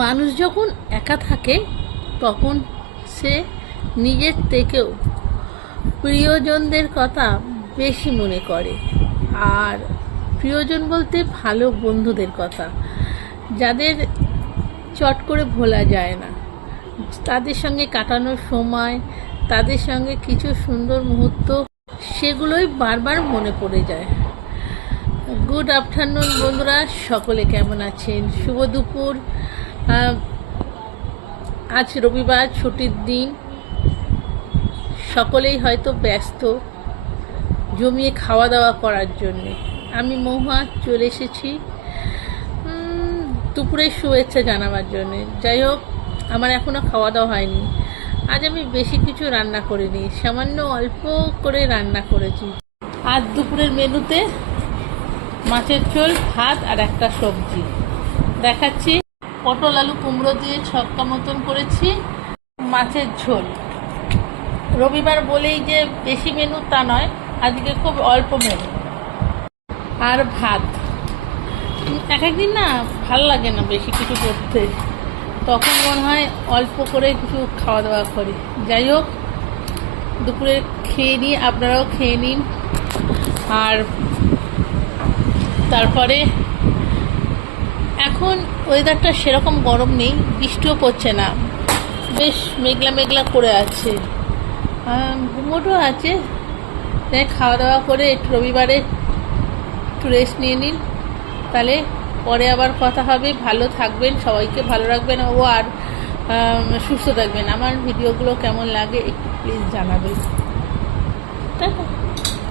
মানুষ যখন একা থাকে তখন সে নিজের থেকেও প্রিয়জনদের কথা বেশি মনে করে। আর প্রিয়জন বলতে ভালো বন্ধুদের কথা, যাদের চট করে ভোলা যায় না, তাদের সঙ্গে কাটানোর সময়, তাদের সঙ্গে কিছু সুন্দর মুহূর্ত, সেগুলোই বারবার মনে পড়ে যায়। গুড আফটারনুন বন্ধুরা, সকলে কেমন আছেন? শুভ দুপুর। আজ রবিবার, ছুটির দিন, সকলেই হয়তো ব্যস্ত জমিয়ে খাওয়া দাওয়া করার জন্যে। আমি মহুয়া চলে এসেছি দুপুরের শুভেচ্ছা জানাবার জন্যে। যাই হোক, আমার এখনও খাওয়া দাওয়া হয়নি। আজ আমি বেশি কিছু রান্না করিনি, সামান্য অল্প করে রান্না করেছি। আজ দুপুরের মেনুতে মাছের ঝোল, ভাত আর একটা সবজি দেখাচ্ছি। পটল আলু কুমড়ো দিয়ে ছক্কা মতন করেছি। মাছের ঝোল, রবিবার বলেই যে বেশি মেনু তা নয়, আজকে খুব অল্প মেনু। আর ভাত। এক একদিন না ভালো লাগে না বেশি কিছু করতে, তখন মনে হয় অল্প করে কিছু খাওয়া দাওয়া করি। যাই হোক, দুপুরে খেয়ে নিই, আপনারাও খেয়ে নিন। আর তারপরে এখন ওয়েদারটা সেরকম গরম নেই, বৃষ্টিও পড়ছে না, বেশ মেঘলা মেঘলা করে আছে, ঘুমোটও আছে। তাই খাওয়া দাওয়া করে একটু রবিবারে একটু রেস্ট নিয়ে নিন, তাহলে পরে আবার কথা হবে। ভালো থাকবেন, সবাইকে ভালো রাখবেন ও আর সুস্থ থাকবেন। আমার ভিডিওগুলো কেমন লাগে একটু প্লিজ জানাবেন। টাটা।